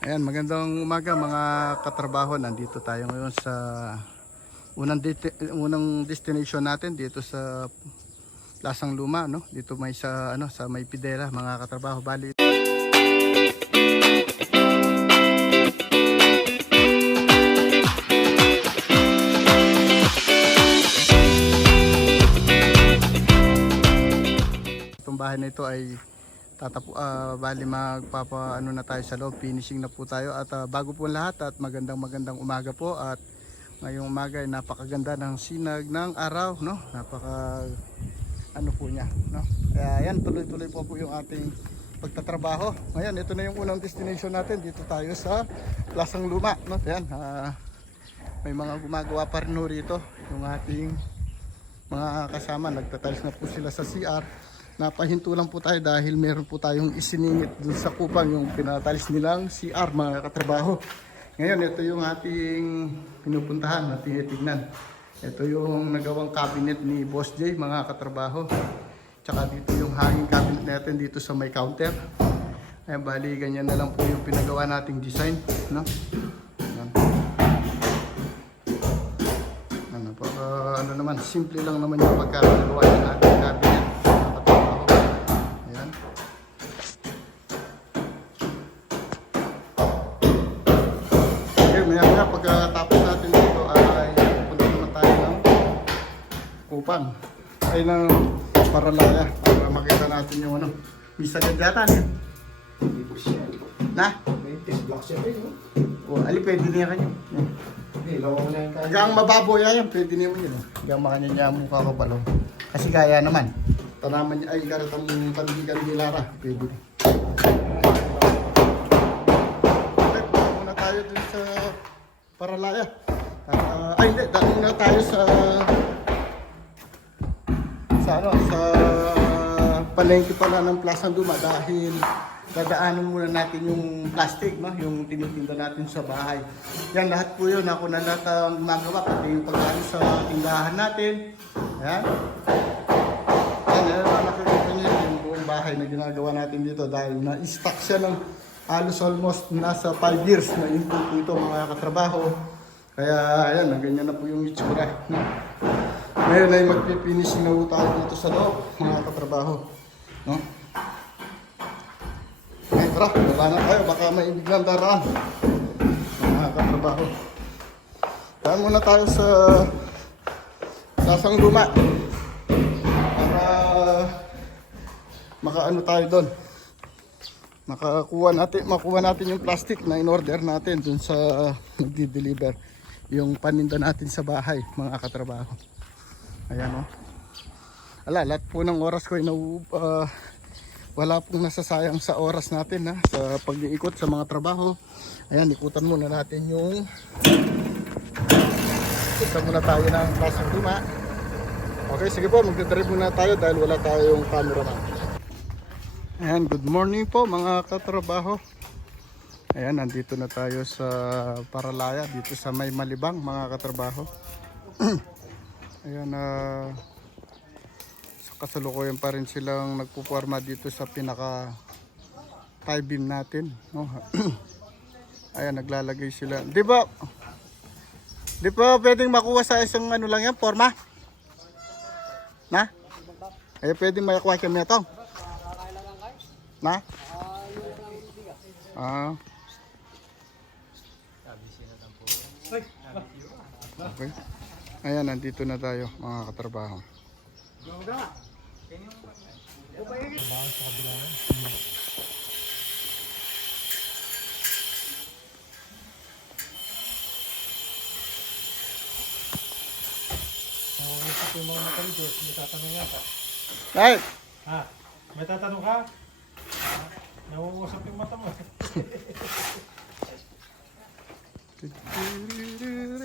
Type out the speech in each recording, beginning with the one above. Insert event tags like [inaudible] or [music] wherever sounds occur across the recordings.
Ayan, magandang umaga mga katrabaho. Nandito tayo ngayon sa unang unang destination natin dito sa Lasang Luma, no? Dito may sa ano sa May Pidera mga katrabaho. Bali Itong bahay na ito ay tatapo ah, bali magpapa ano na tayo sa loob finishing na po tayo. At ah, bago po lahat at magandang magandang umaga po. At ngayong umaga ay napakaganda ng sinag ng araw no? Napaka ano po niya no? Kaya yan tuloy-tuloy po po yung ating pagtatrabaho. Ngayon ito na yung unang destination natin. Dito tayo sa Plasang Luma no? Yan ah, may mga gumagawa pa rin rito. Yung ating mga kasama nagtatiles na po sila sa CR napahinto lang po tayo dahil meron po tayong isiningit dun sa kupang yung pinatalis nilang CR mga katrabaho. Ngayon ito yung ating pinupuntahan at tinitignan ito yung nagawang cabinet ni Boss J mga katrabaho. Tsaka dito yung hanging cabinet natin dito sa may counter. Ayan, bali ganyan na lang po yung pinagawa nating design no? Ano, para ano naman, simple lang naman yung pagkakagawa ng ating cabinet. Kupang. Ay ng paralaya para makita natin yung ano. Misa gandata niya. Hindi po siya. Na? May test block siya rin, no? O, ali pwede niya kanyo. Mo na. Hanggang mababoy yan, pwede naman yun. Hanggang makanya niya mukha ko palo. Kasi kaya naman. Tanaman niya, ay karatang pandigan ni Lara. Pwede. Punta muna tayo dun sa Paralaya. Ah, ay hindi, dahil muna tayo sa sa ano, sa palengke pala ng Plaza Duma dahil dadaanan muna natin yung plastic, no? yung tinitinda natin sa bahay. Yan, lahat po yun. Ako na lahat gumagawa. Pati yung pagkano sa tindahan natin. Yan. Yan, yan ang nakikita niyo yung buong bahay na ginagawa natin dito dahil na-stock siya ng halos almost nasa 5 years na input dito mga katrabaho. Kaya ayan, ganyan na po yung itsura. Ngayon ay magpifinishing na tayo dito sa loob, mga katrabaho. No? Ngayon, tara, baba na tayo, baka may biglang daraan. Mga katrabaho. Daan muna tayo sa Sasang Luma. Para makaano tayo doon. Makakuha natin, makuha natin yung plastic na in-order natin dun sa nagdi-deliver. Yung paninda natin sa bahay, mga katrabaho. Ayan o. Ala, lahat po ng oras ko ay nau, ah, wala pong nasasayang sa oras natin ha, sa pag-iikot sa mga trabaho. Ayan, ikutan muna natin yung ikutan muna tayo ng klaseng luma. Okay, sige po, magdadrive muna tayo dahil wala tayong cameraman. Ayan, good morning po mga katrabaho. Ayan, nandito na tayo sa Paralaya, dito sa May Malibang mga katrabaho. [clears throat] Ayan, uh, sa kasalukuyan pa rin silang nagpuporma dito sa pinaka tie beam natin. No? [clears throat] Ayan, naglalagay sila. Di ba, di ba pwedeng makuha sa isang ano lang yan, forma? Na? Ay, pwedeng makuha kami ito. Na? Ah. Okay. Ayan, nandito na tayo mga katrabaho. Ay! Ha? May tatanong ka? Nauusap yung mata mo. [laughs]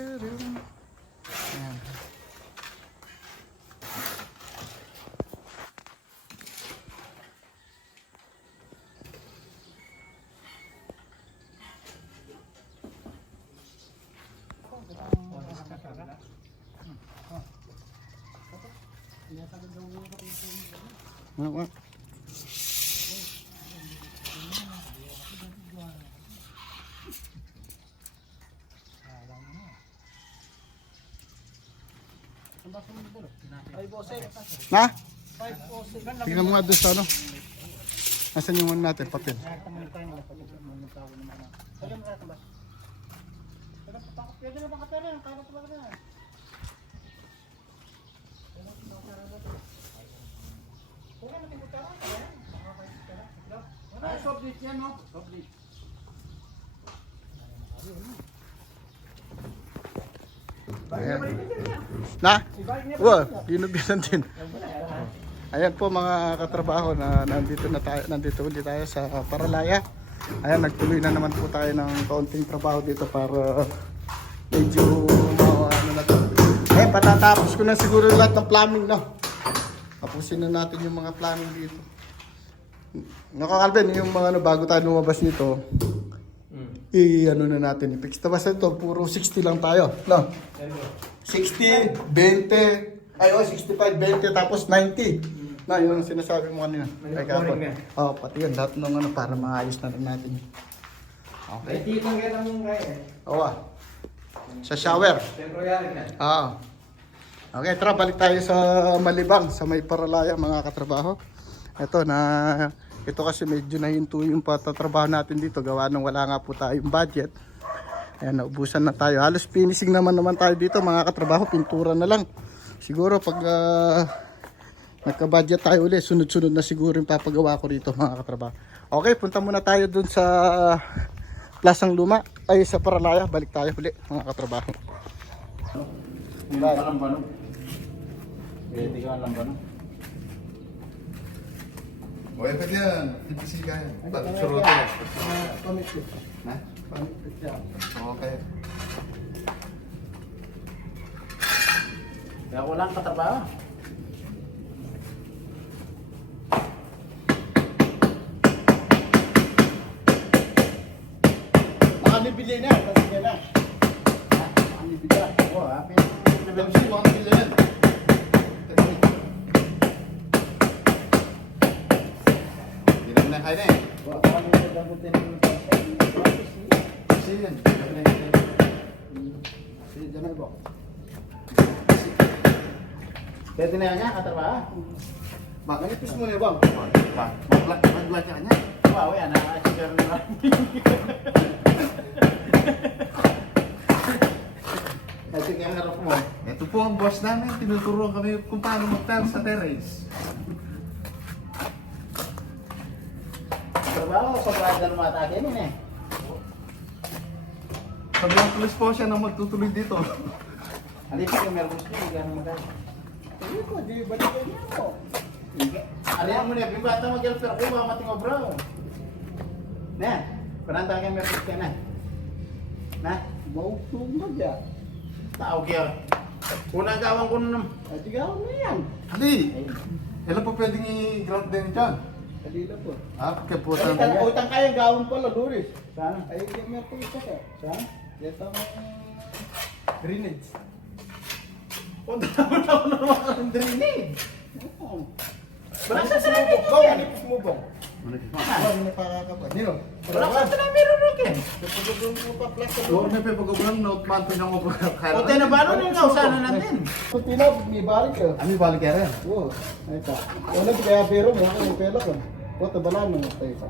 Ano ba? Na? Tingnan mo nga doon sa ano. Nasaan yung one natin, patil? Pwede na bang kapera? Kaya na bang kapera? Papel? Ayan. Na? Wow, dinubisan din. Ayan po mga katrabaho na nandito na tayo, nandito ulit tayo sa Paralaya. Ayan, nagtuloy na naman po tayo ng kaunting trabaho dito para medyo ma- ano na to. Eh, patatapos ko na siguro lahat ng plumbing, no? Tapusin na natin yung mga plumbing dito. Nakakalben, yung mga ano, bago tayo lumabas dito, i-ano na natin, i-fix. Tapos ito, puro 60 lang tayo, no? 60, 20, ay oh, 65, 20, tapos 90. Na, yun ang sinasabi mo kanina. Ay, kapon. Oo, pati yun, lahat ng ano, para maayos na rin natin. Okay. Ay, tito ang kita mong kaya. Oo ah. Sa shower. Yari ka. Oo. Okay, tara, balik tayo sa Malibang, sa may Paralaya, mga katrabaho. Ito na, ito kasi medyo nahinto yung patatrabaho natin dito. Gawa nung wala nga po tayong budget. Ayan, naubusan na tayo. Halos finishing naman naman tayo dito, mga katrabaho. Pintura na lang. Siguro pag ah, nagka-budget tayo ulit, sunod-sunod na siguro yung papagawa ko rito, mga katrabaho. Okay, punta muna tayo dun sa Plasang Luma, ay sa Paralaya. Balik tayo ulit, mga katrabaho. Hindi ka lang ba no? Hindi ka lang ba no? O, eh, pwede yan. PPC ka yan. Ba't suruto yan? Na? Okay. Kaya walang katrabaho. Makanibili na, kasi na. Makanibili na. Oo, happy. Alam yan. Hindi naman na kaya na eh. Kasi yan. Kaya tinaya niya katrabaho. Makanipis mo na bang? Niya. Wow, yan. Nakasigar na lang. Kaya. Ito po ang boss namin. Tinuturuan kami kung paano mag-tile sa terrace. Katrabaho, sobrang ka lumatake yun eh. Sabi ng police po siya na magtutuloy dito. Alipin yung meron gusto, hindi ka naman kaya. Hindi ko, di balikan niyo ako. Alihan mo na, bibata mo girl, pero kung mamating mo bro. Na, pananta ka meron gusto na. Na, Mautong na dyan. tao kaya. Unang gawang ko nung Ay, tigaw na yan. Hindi. Ilan po pwedeng i-ground din dyan? Kalila po. Ah, kaya po Ay, tan- utang kaya gawin pala, Doris. Saan? Ay, hindi mo ito isa ka. Saan? Ito ang drainage. Punta mo na ako na naman ang drainage. Oo. Wala sa sa Bong, drainage bong, yan. anipis mo bong. Ah, Bong, may pakakapad. Nino? Wala ka sa meron rokin. Kapag mo pa plus Doon may pagkagulang note man pinang mo Punta na ba ano yung kausanan natin? Kung tinap, may balik ka. Ami balik ka rin. Oo. Ta. Wala kaya pero mo ako yung pela ko. O tabalan mo tayo sa.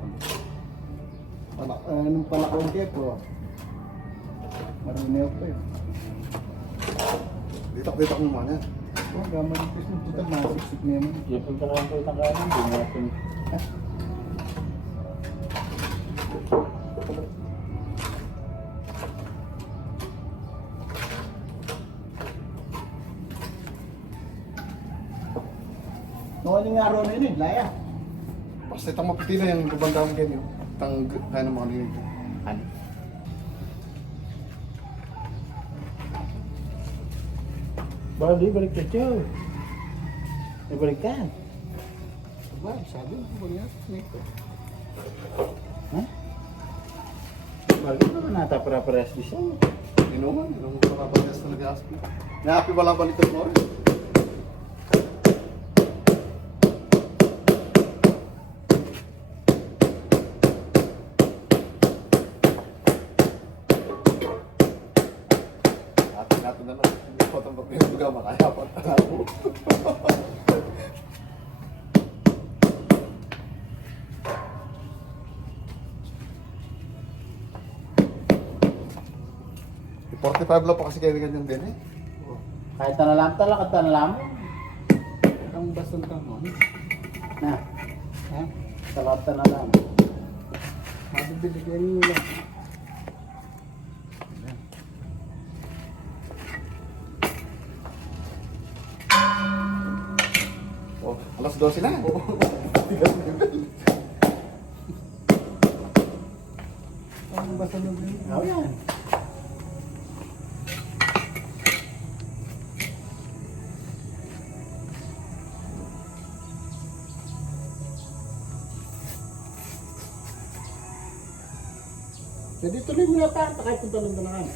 Pala, anong pala ko ang po. Maruneo pa yun. Dito-dito ko muna. Oh, gaman ng pis mo. Tutal na, mo. Yung pagkakaroon ko itang kanan, hindi natin. Noon yung araw na yun, eh, laya. Basta itang maputi na yung babandang ganyo. Itang kaya ng mga linig. Ano? Bali, balik ka Joe. Eh, balik ka. Aba, sabi mo ba niya? Nito. Ha? Balik ka na nata para pares di siya. Inuman, inuman pag talaga. Nahapi wala balik mo rin. Pagpinuga, makaya pa. Yung 45 lang pa kasi kayo ganyan din eh. Kahit tanalam talaga, tanalam. Ang basang tamo. Na, Ha? talaga tanalam. Mabibili kayo nila. Alas 12 na. Ang basang nabili. Oh, yan. Pwede tuloy mo na tayo. Kahit kung talong dalakan.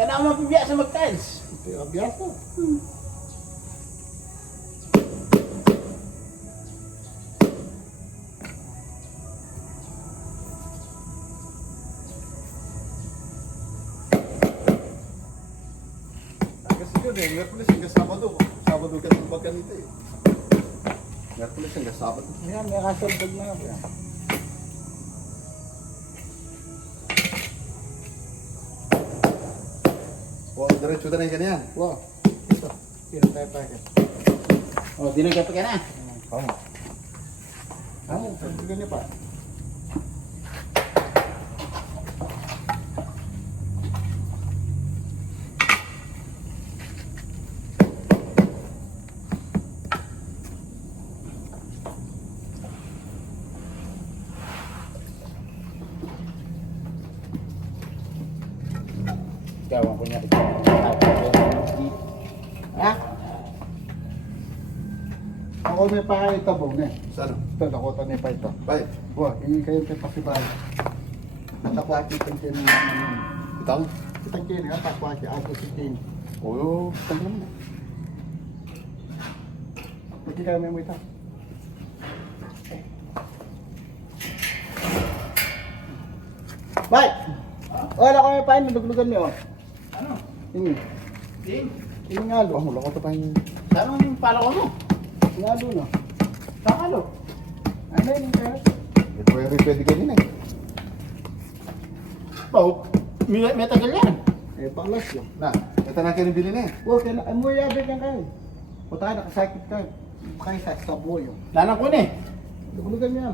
Kaya na ako mapibiya sa mag-tiles. Ito yung abiyasa. Kasi yun eh, Merkulis hanggang Sabado. Sabado ka ng pagkanita eh. Merkulis hanggang Sabado. Ayan, may kasalbag na ako. yan. Oh, diretso na rin ganyan. Wow. Ito. Pira tayo tayo. O, dinagay pa ka na. Oh. Ano? Sabi niya pa. Ito. Ha? Ako may pa kayo tabong eh. Saan? Ito, nakota niya pa ito. Bye. Wah, ini kayo kay pasibay. Natakwaki itong kini. Itang? Itong kini, natakwaki. Ako si King. Oo, itang naman. Pati kami mo ito. Bye! Wala ko may pain, naluglugan niyo. Ini. Din? Ini nga lo. Oh, wala ko ito pa yung... Saan yung pala ko mo? Nga lo no. Sakalo. Ano yun? Ito yung pwede ganyan eh. Pao, may, may tagal yan. Eh, paklas yun. Na, ito na kayo bili na eh. Huwag ka na, ay mo yabe ka kayo. Punta ka, nakasakit ka. Kaya sa saboy yun. Lanang ko ni. Luglugan niya.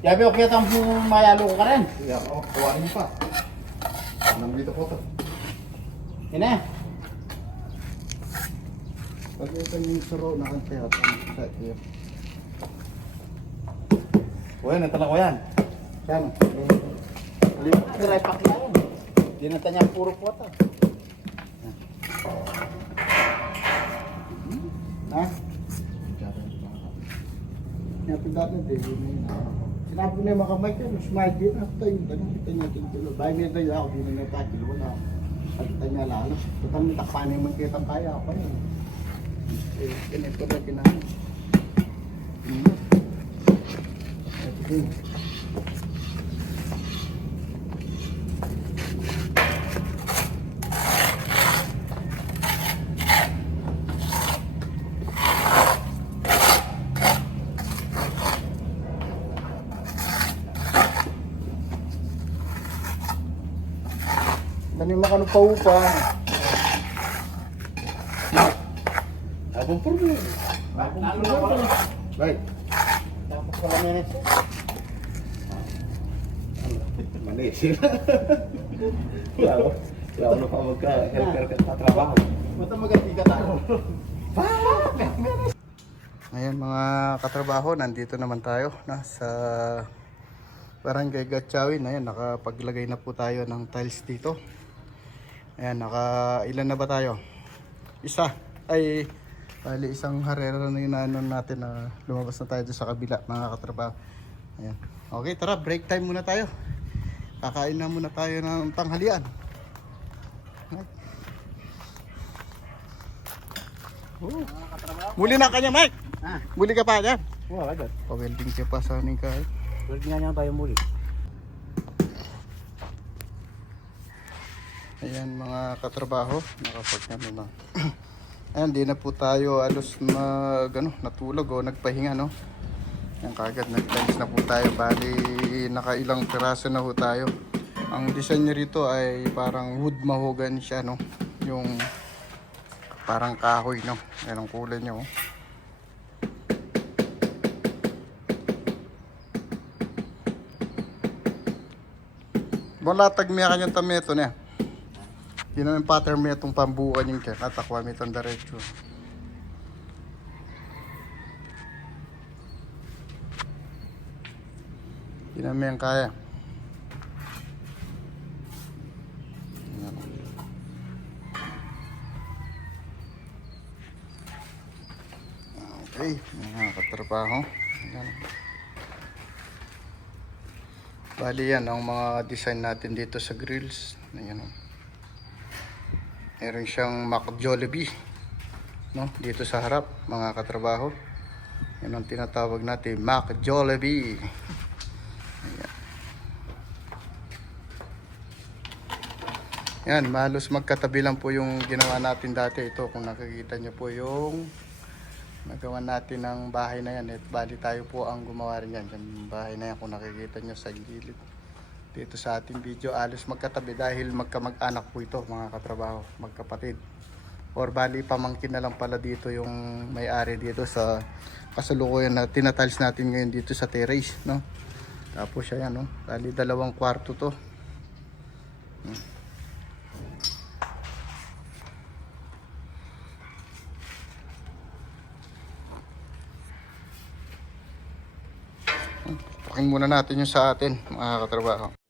Yabi ko kita ang mayalo ko ka rin. Kaya, oh, kawain mo pa. Nang dito po ito. Ina. Pag ito yung suro, nakantiyat. Ang sa iyo. Uy, natala ko yan. Yan. Tiray pa kaya yan. Dinata niya puro pota. Ha? Kaya pagdat na din, yun na yun. Sinabi ko na yung mga kamay ko, smart din. After yung ganun, kita niya. Bahay niya tayo ako, di na natakil. Wala. Pagkita niya lalo. Tutang niya takpanin mo kita kaya ako yun. Eh, ganito na kinahan. Hmm. Ito din. Dani makano pa upa. Abang na pala. Bye. Tapos ko lang yan eh. Mali sila. Wala ko. Wala ko pa magka-helper ka sa trabaho. Mata maganti ka tao. Ayan mga katrabaho, nandito naman tayo na sa Barangay Gatchawin. Ayan, nakapaglagay na po tayo ng tiles dito. Ayan, naka ilan na ba tayo? Isa. Ay, bali isang harera na yung ano natin na lumabas na tayo sa kabila mga katrabaho. Ayan. Okay, tara, break time muna tayo. Kakain na muna tayo ng tanghalian. Alright. Oh. Muli na kanya, Mike. Ha? Muli ka pa dyan. Wala agad. Pa-welding siya pa sa aning kahit. Pwede nga niya tayo muli. Ayan mga katrabaho, nakapag ano na. [clears throat] Ayan, di na po tayo alos mag, ano, natulog o nagpahinga, no? Ayan, kagad nag-times na po tayo. Bali, nakailang piraso na po tayo. Ang design niya rito ay parang wood mahogany siya, no? Yung parang kahoy, no? Ayan ang kulay niya, oh. Wala tag miya kanyang tameto na. Yun ang pattern miya itong pambukan yung kaya. Natakwa may itong diretso. Yun ang miyang kaya. Okay, mga katrabaho. Yan. Bali yan ang mga design natin dito sa grills. Ayan o. Meron siyang Mac Jollibee. No? Dito sa harap, mga katrabaho. Yan ang tinatawag natin, Mac Jollibee. Ayan. Yan, malos magkatabi lang po yung ginawa natin dati. Ito, kung nakikita nyo po yung nagawa natin ng bahay na yan. At bali tayo po ang gumawa rin yan. Yung bahay na yan kung nakikita nyo sa gilid. Dito sa ating video, alos magkatabi dahil magkamag-anak po ito mga katrabaho, magkapatid. Or bali pamangkin na lang pala dito yung may-ari dito sa kasalukuyan na tinatiles natin ngayon dito sa terrace. No? Tapos siya yan, no? bali dalawang kwarto to. Paking muna natin yung sa atin, mga katrabaho.